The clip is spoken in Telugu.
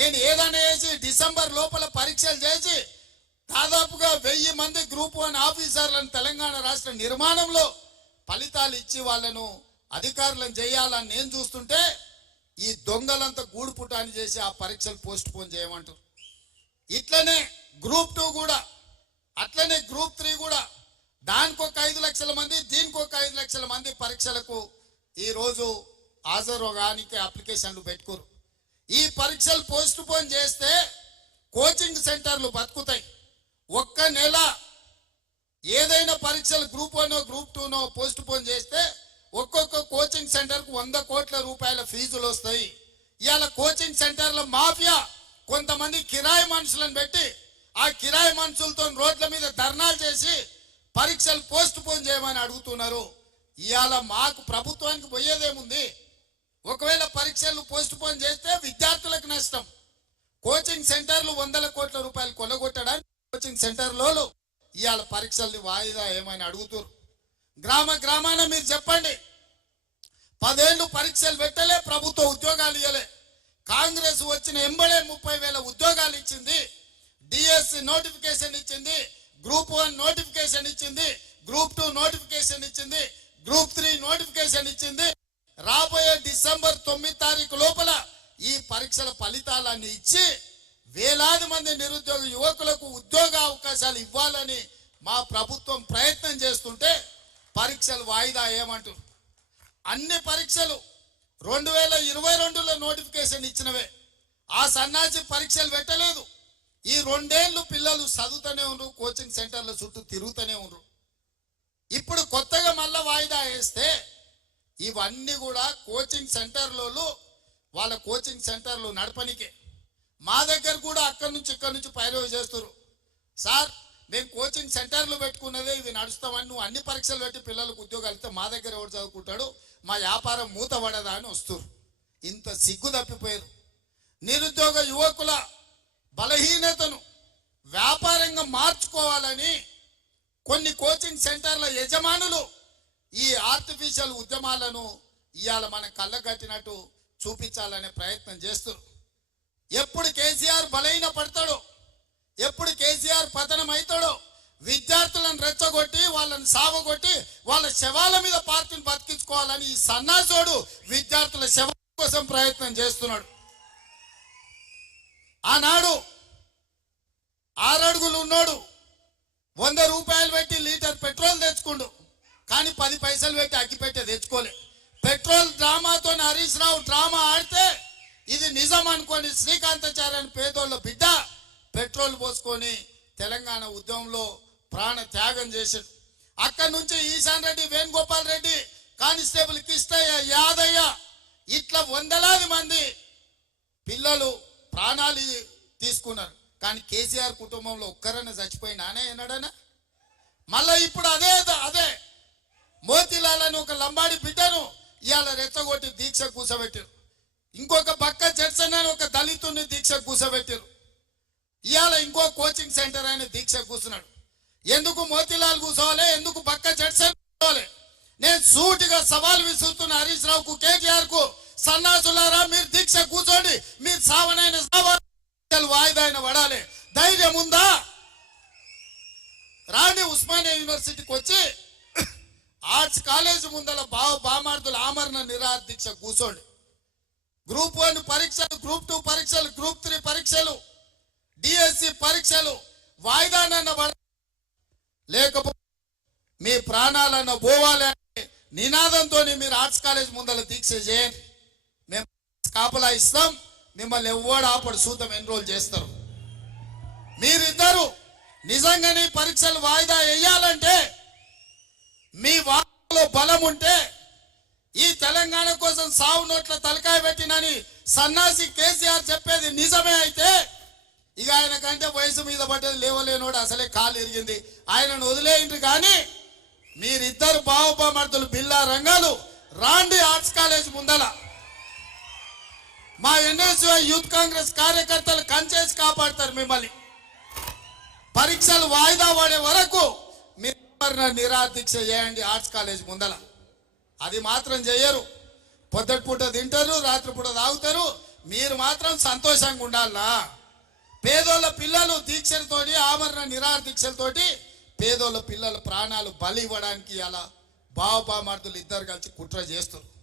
నేను ఏదైనా చేసి డిసెంబర్ లోపల పరీక్షలు చేసి దాదాపుగా 1000 మంది గ్రూప్ 1 ఆఫీసర్లను తెలంగాణ రాష్ట్ర నిర్మాణంలో ఫలితాలు ఇచ్చి వాళ్ళను అధికారులను చేయాలని నేను చూస్తుంటే ఈ దొంగలంతా గూడు పుటాని చేసి ఆ పరీక్షలు పోస్ట్ పోన్ చేయమంటారు. ఇట్లనే గ్రూప్ 2 కూడా, అట్లనే గ్రూప్ 3 కూడా, దానికి ఒక 5 లక్షల మంది, దీనికి ఒక 5 లక్షల మంది పరీక్షలకు ఈరోజు హాజరుగానికి అప్లికేషన్లు పెట్టుకోరు. ఈ పరీక్షలు పోస్ట్ పోన్ చేస్తే కోచింగ్ సెంటర్లు బతుకుతాయి. ఒక్క నెల ఏదైనా పరీక్షలు గ్రూప్ 1 గ్రూప్ 2 పోస్ట్ పోన్ చేస్తే ఒక్కొక్క కోచింగ్ సెంటర్కు 100 కోట్ల రూపాయల ఫీజులు వస్తాయి. ఇవాళ కోచింగ్ సెంటర్ల మాఫియా కొంతమంది కిరాయి మనుషులను పెట్టి ఆ కిరాయి మనుషులతో రోడ్ల మీద ధర్నాలు చేసి పరీక్షలు పోస్ట్ పోన్ చేయమని అడుగుతున్నారు. ఇవాళ మాకు ప్రభుత్వానికి పోయేదేముంది? ఒకవేళ పరీక్షలు పోస్ట్ పోన్ చేస్తే విద్యార్థులకు నష్టం. కోచింగ్ సెంటర్లు 100 కోట్ల రూపాయలు కొలగొట్టడానికి కోచింగ్ సెంటర్లో ఇవాళ పరీక్షల్ని వాయిదా ఏమైనా అడుగుతారు. గ్రామాన మీరు చెప్పండి, 10 ఏళ్ళు పరీక్షలు పెట్టలే, ప్రభుత్వ ఉద్యోగాలు ఇవ్వలే. కాంగ్రెస్ వచ్చిన ఎంబడే 30,000 ఉద్యోగాలు ఇచ్చింది. డిఎస్సి నోటిఫికేషన్ ఇచ్చింది, గ్రూప్ 1 నోటిఫికేషన్ ఇచ్చింది, గ్రూప్ 2 నోటిఫికేషన్ ఇచ్చింది, గ్రూప్ 3 నోటిఫికేషన్ ఇచ్చింది. రాబోయే డిసెంబర్ 9 తారీఖు లోపల ఈ పరీక్షల ఫలితాలన్నీ ఇచ్చి వేలాది మంది నిరుద్యోగ యువకులకు ఉద్యోగ అవకాశాలు ఇవ్వాలని మా ప్రభుత్వం ప్రయత్నం చేస్తుంటే పరీక్షలు వాయిదా ఏమంటారు? అన్ని పరీక్షలు 2022లో నోటిఫికేషన్ ఇచ్చినవే. ఆ సన్నాసి పరీక్షలు పెట్టలేదు. ఈ 2 ఏళ్ళు పిల్లలు చదువుతూనే ఉన్నారు, కోచింగ్ సెంటర్ల చుట్టూ తిరుగుతూనే ఉన్నారు. ఇప్పుడు కొత్తగా మళ్ళా వాయిదా వేస్తే ఇవన్నీ కూడా కోచింగ్ సెంటర్లలో వాళ్ళ కోచింగ్ సెంటర్లు నడపనికే. మా దగ్గర కూడా అక్కడి నుంచి ఇక్కడి నుంచి పైరవి చేస్తారు. సార్ మేము కోచింగ్ సెంటర్లు పెట్టుకున్నదే ఇవి నడుస్తామని, నువ్వు అన్ని పరీక్షలు పెట్టి పిల్లలకు ఉద్యోగాలు ఇస్తే మా దగ్గర ఎవరు చదువుకుంటాడు, మా వ్యాపారం మూతపడదా అని వస్తారు. ఇంత సిగ్గు తప్పిపోయారు. నిరుద్యోగ యువకుల బలహీనతను వ్యాపారంగా మార్చుకోవాలని కొన్ని కోచింగ్ సెంటర్ల యజమానులు ఈ ఆర్టిఫిషియల్ ఉద్యమాలను ఇవాళ మన కళ్ళగట్టినట్టు చూపించాలనే ప్రయత్నం చేస్తారు. ఎప్పుడు కేసీఆర్ బలహీన పడతాడో, ఎప్పుడు కేసీఆర్ పతనం అవుతాడో విద్యార్థులను రెచ్చగొట్టి వాళ్ళని సావగొట్టి వాళ్ళ శవాల మీద పార్టీని బతికించుకోవాలని ఈ సన్నాసోడు విద్యార్థుల శవం కోసం ప్రయత్నం చేస్తున్నాడు. ఆనాడు 6 అడుగులు ఉన్నాడు 100 రూపాయలు పెట్టి లీటర్ పెట్రోల్ తెచ్చుకుండు, కానీ 10 పైసలు పెట్టి అగ్గిపెట్టే తెచ్చుకోలే. పెట్రోల్ డ్రామాతో హరీష్ రావు డ్రామా ఆడితే ఇది నిజం అనుకోని శ్రీకాంతాచార్య అని పేదోళ్ళ బిడ్డ పెట్రోల్ పోసుకొని తెలంగాణ ఉద్యమంలో ప్రాణ త్యాగం చేశాడు. అక్కడి నుంచి ఈశాన్ రెడ్డి, వేణుగోపాల్ రెడ్డి, కానిస్టేబుల్ కిష్టయ్య, యాదయ్య ఇట్లా వందలాది మంది పిల్లలు ప్రాణాలు తీసుకున్నారు. కానీ కేసీఆర్ కుటుంబంలో ఒక్కరైనా చచ్చిపోయినానే అన్నాడనా? మళ్ళా ఇప్పుడు అదే మోతీలాల్ అని ఒక లంబాడి బిడ్డను ఇవాళ రెచ్చగొట్టి దీక్ష కూసబెట్టారు. ఇంకొక పక్క జడ్సన్ అని ఒక దళితుని దీక్ష కూసబెట్టారు. ఇవాళ ఇంకో కోచింగ్ సెంటర్ ఆయన దీక్ష కూర్చున్నాడు. ఎందుకు మోతీలాల్ కూర్చోవాలి, ఎందుకు పక్క జడ్సన్ కూర్చోవాలి? నేను సూటిగా సవాల్ విసురుతున్న హరీష్ రావుకు, కేటీఆర్ కు, సన్నాసులారా మీరు దీక్ష కూర్చోండి, మీరు సావనైన వాయిదా అయిన పడాలి. ధైర్యం ఉందా? రాండి ఉస్మానియా యూనివర్సిటీకి వచ్చి ఆర్ట్స్ కాలేజ్ ముందల బామార్దుల ఆమరణ నిరాహార దీక్ష కూర్చోండి. గ్రూప్ 1 పరీక్షలు, గ్రూప్ 2 పరీక్షలు, గ్రూప్ 3 పరీక్షలు, డిఎస్సి పరీక్షలు వాయిదానన్న లేకపోతే మీ ప్రాణాలన్న పోవాలి అనే నినాదంతో మీరు ఆర్ట్స్ కాలేజ్ ముందల దీక్ష చేయండి. మేము కాపలా ఇస్తాం, మిమ్మల్ని ఎవ్వడు ఆపడు, సూతం ఎన్రోల్ చేస్తారు. మీరిద్దరు నిజంగానే పరీక్షలు వాయిదా వేయాలంటే మీ వాదనలో బలం ఉంటే ఈ తెలంగాణ కోసం సావు నోట్ల తలకాయ పెట్టినని సన్నాసి కేసీఆర్ చెప్పేది నిజమే అయితే ఇక ఆయన కంటే వయసు మీద పడ్డది లేవలేనోడు అసలే కాలు ఎరిగింది, ఆయనను వదిలేయండి. కానీ మీరిద్దరు బావబామర్దులు బిల్లా రంగాలు రాండి ఆర్ట్స్ కాలేజ్ ముందల. మా ఎన్ఎస్యూ యూత్ కాంగ్రెస్ కార్యకర్తలు కంచేసి కాపాడతారు మిమ్మల్ని. పరీక్షలు వాయిదా పడే వరకు మీరు నిరాహార దీక్ష చేయండి ఆర్ట్స్ కాలేజ్ ముందల. అది మాత్రం చేయరు. పొద్దుటి పూట తింటారు, రాత్రి పూట తాగుతారు, మీరు మాత్రం సంతోషంగా ఉండాలా? పేదోళ్ళ పిల్లలు దీక్షలతోటి ఆమరణ నిరాహార దీక్షలతోటి పేదోళ్ళ పిల్లల ప్రాణాలు బలి ఇవ్వడానికి అలా బావబామర్దులు ఇద్దరు కలిసి కుట్ర చేస్తారు.